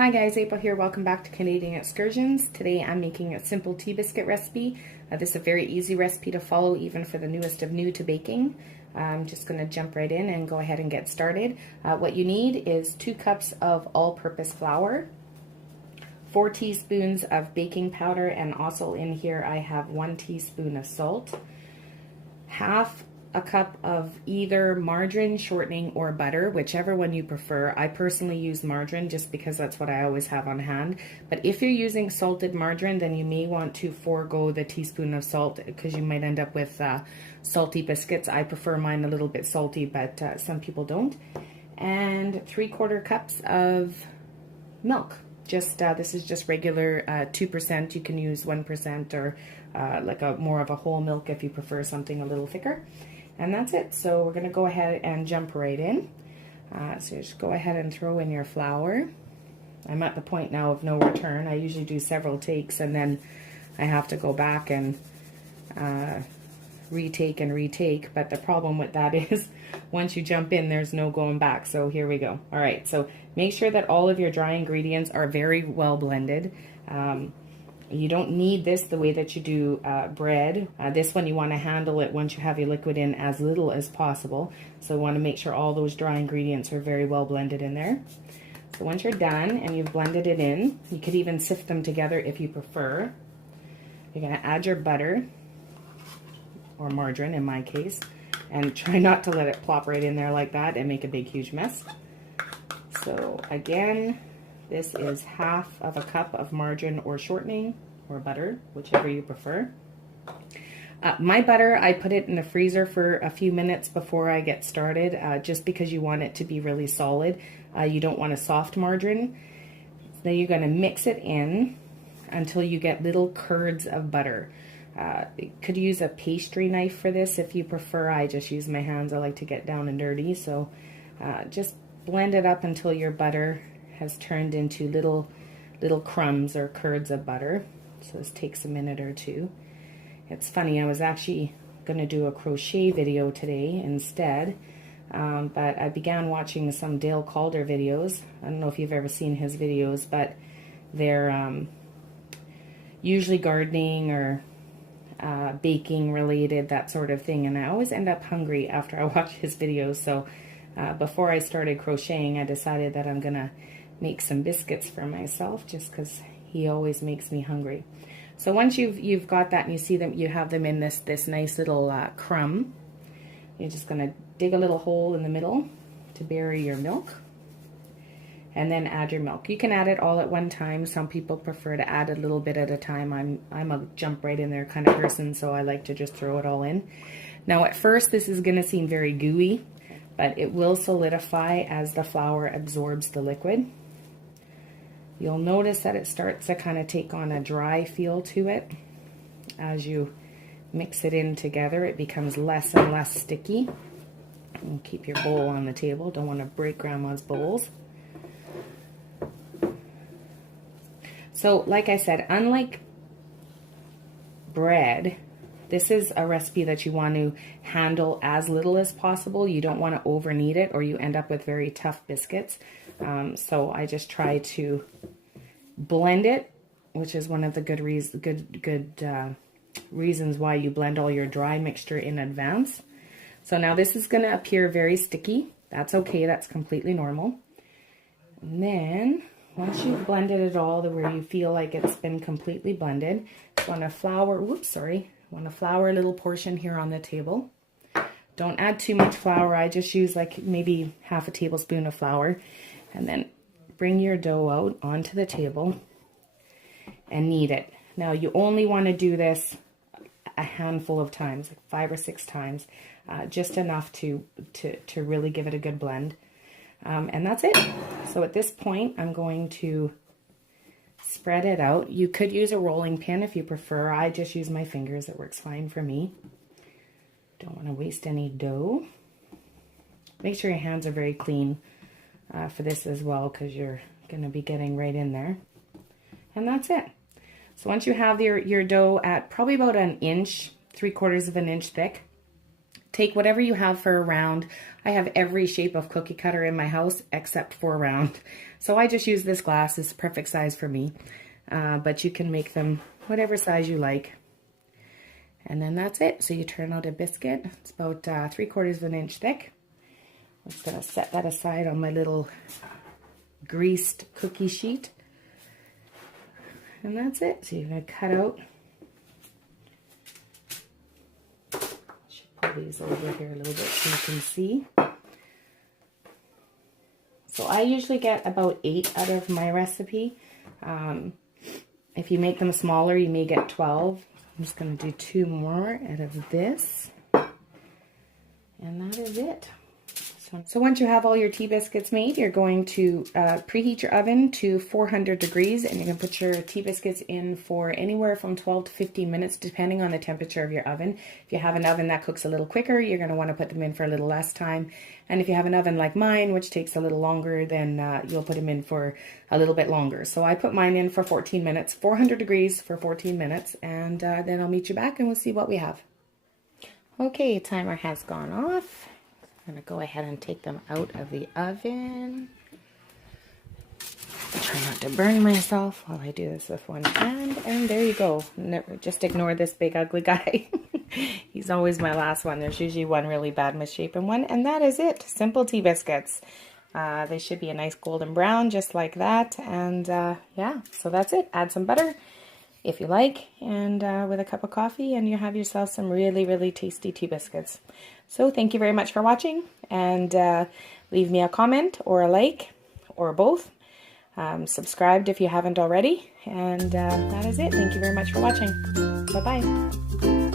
Hi guys, April here. Welcome back to Canadian Excursions. Today I'm making a simple tea biscuit recipe. This is a very easy recipe to follow even for the newest of new to baking. I'm just going to jump right in and go ahead and get started. What you need is 2 cups of all-purpose flour, 4 teaspoons of baking powder, and also in here I have 1 teaspoon of salt, half a cup of either margarine, shortening, or butter, whichever one you prefer. I personally use margarine just because that's what I always have on hand. But if you're using salted margarine, then you may want to forego the teaspoon of salt because you might end up with salty biscuits. I prefer mine a little bit salty, but some people don't. And 3/4 cups of milk. Just this is just regular 2%. You can use 1% or like a more of a whole milk if you prefer something a little thicker. And that's it. So we're going to go ahead and jump right in. So just go ahead and throw in your flour. I'm at the point now of no return. I usually do several takes and then I have to go back and retake and retake. But the problem with that is once you jump in, there's no going back. So here we go. All right, so make sure that all of your dry ingredients are very well blended. You don't need this the way that you do bread. This one you want to handle it once you have your liquid in as little as possible. So you want to make sure all those dry ingredients are very well blended in there. So once you're done and you've blended it in, you could even sift them together if you prefer. You're going to add your butter, or margarine in my case, and try not to let it plop right in there like that and make a big huge mess. So again, this is half of a cup of margarine or shortening or butter, whichever you prefer. My butter, I put it in the freezer for a few minutes before I get started, just because you want it to be really solid. You don't want a soft margarine. Then you're going to mix it in until you get little curds of butter. You could use a pastry knife for this if you prefer. I just use my hands. I like to get down and dirty. So just blend it up until your butter has turned into little crumbs or curds of butter. So this takes a minute or two. It's funny, I was actually going to do a crochet video today instead, but I began watching some Dale Calder videos. I don't know if you've ever seen his videos, but they're usually gardening or baking related, that sort of thing, and I always end up hungry after I watch his videos. So before I started crocheting, I decided that I'm gonna make some biscuits for myself just because he always makes me hungry. So once you've got that and you see them, you have them in this nice little crumb, you're just gonna dig a little hole in the middle to bury your milk, and then add your milk. You can add it all at one time. Some people prefer to add a little bit at a time. I'm a jump right in there kind of person, so I like to just throw it all in. Now at first this is gonna seem very gooey, but it will solidify as the flour absorbs the liquid. You'll notice that it starts to kind of take on a dry feel to it. As you mix it in together, it becomes less and less sticky. And keep your bowl on the table. Don't want to break Grandma's bowls. So, like I said, unlike bread, this is a recipe that you want to handle as little as possible. You don't want to over knead it or you end up with very tough biscuits. So I just try to blend it, which is one of the good reasons why you blend all your dry mixture in advance. So now this is going to appear very sticky. That's okay. That's completely normal. And then once you've blended it all to where you feel like it's been completely blended, you want to flour. Want to flour a little portion here on the table. Don't add too much flour. I just use like maybe half a tablespoon of flour. And then bring your dough out onto the table and knead it. Now you only want to do this a handful of times, like 5 or 6 times, just enough to really give it a good blend. And that's it. So at this point, I'm going to spread it out. You could use a rolling pin if you prefer. I just use my fingers. It works fine for me. Don't want to waste any dough. Make sure your hands are very clean for this as well, because you're going to be getting right in there. And that's it. So once you have your dough at probably about an inch, 3/4 of an inch thick, take whatever you have for a round. I have every shape of cookie cutter in my house except for a round. So I just use this glass. It's the perfect size for me. But you can make them whatever size you like. And then that's it. So you turn out a biscuit. It's about 3/4 of an inch thick. I'm just going to set that aside on my little greased cookie sheet. And that's it. So you're going to cut out. Pull these over here a little bit so you can see. So I usually get about 8 out of my recipe. If you make them smaller, you may get 12. I'm just going to do 2 more out of this. And that is it. So once you have all your tea biscuits made, you're going to preheat your oven to 400 degrees, and you're going to put your tea biscuits in for anywhere from 12 to 15 minutes, depending on the temperature of your oven. If you have an oven that cooks a little quicker, you're going to want to put them in for a little less time. And if you have an oven like mine, which takes a little longer, then you'll put them in for a little bit longer. So I put mine in for 14 minutes, 400 degrees for 14 minutes, and then I'll meet you back and we'll see what we have. Okay, timer has gone off. I'm going to go ahead and take them out of the oven. Try not to burn myself while I do this with one hand. And there you go. Never, just ignore this big ugly guy. He's always my last one. There's usually one really bad misshapen one. And that is it. Simple tea biscuits. They should be a nice golden brown just like that. And yeah, so that's it. Add some butter if you like, and with a cup of coffee, and you have yourself some really, really tasty tea biscuits. So thank you very much for watching, and leave me a comment or a like or both. Subscribe if you haven't already, and that is it. Thank you very much for watching. Bye-bye.